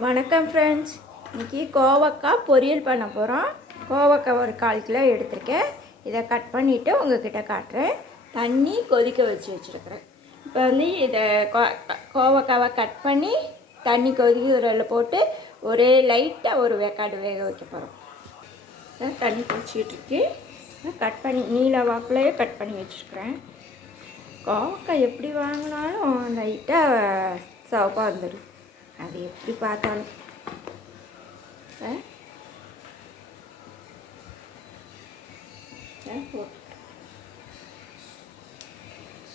வணக்கம் ஃப்ரெண்ட்ஸ். இன்றைக்கி கோவக்காய் பொரியல் பண்ண போகிறோம். கோவக்காய் ஒரு 1/4 கிலோ எடுத்திருக்கேன். இதை கட் பண்ணிவிட்டு உங்கள்கிட்ட காட்டுறேன். தண்ணி கொதிக்க வச்சுருக்கிறேன். இப்போ வந்து இதை கோவக்காவை கட் பண்ணி தண்ணி கொதிக்கிறதில் போட்டு ஒரே லைட்டாக ஒரு வேக்காடு வேக வைக்க போகிறோம். தண்ணி குடிச்சிக்கிட்டு கட் பண்ணி நீல வாக்குலையே கட் பண்ணி வச்சுருக்கிறேன். கோவக்காய் எப்படி வாங்கினாலும் லைட்டாக சிவப்பாக வந்துடும். அது எப்படி பார்த்தாலும்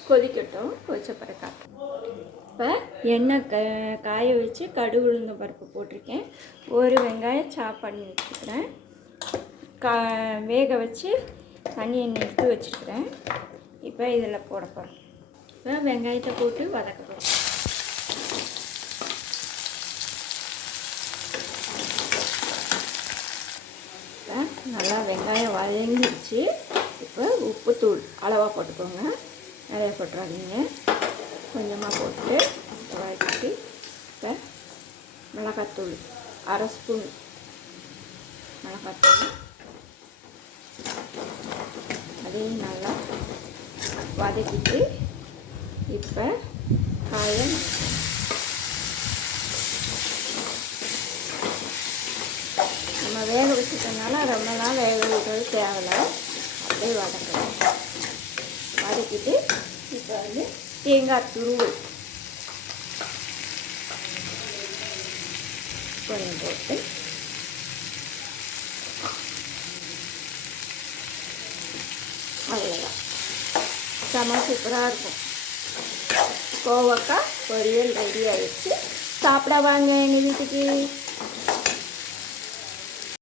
கொதிக்கட்டும். கொதிச்ச பிறகு இப்போ எண்ணெய் காய வச்சு கடுகு உளுந்த பருப்பு போட்டிருக்கேன். ஒரு வெங்காயம் சாப் பண்ணி வச்சுருக்கிறேன். வேக வச்சு தண்ணி எண்ணெய் எடுத்து வச்சுருக்கிறேன். இப்போ இதில் போட போகிறோம். இப்போ வெங்காயத்தை போட்டு வதக்க போகிறோம். நல்லா வெங்காயம் வதங்கிடுச்சு. இப்போ உப்புத்தூள் அளவாக போட்டுக்கோங்க, நிறைய போட்டுறாதீங்க. கொஞ்சமாக போட்டு வதக்கிட்டு இப்போ மிளகாத்தூள் 1/2 ஸ்பூன் மிளகாத்தூள் அதையும் நல்லா வதக்கிட்டு இப்போ காயை நம்ம வேக வச்சுட்டனால ரொம்ப நாள் வேக வைக்கிறது தேவையில்லை. அப்படியே வதக்கலாம். வதக்கிட்டு இப்போ வந்து தேங்காய் துருவல் கொஞ்சம் போட்டு அவ்வளோதான். செம சூப்பராக இருக்கும். கோவக்காய் பொரியல் ரெடி ஆகிடுச்சு. சாப்பிட வாங்க எங்கள் வீட்டுக்கு.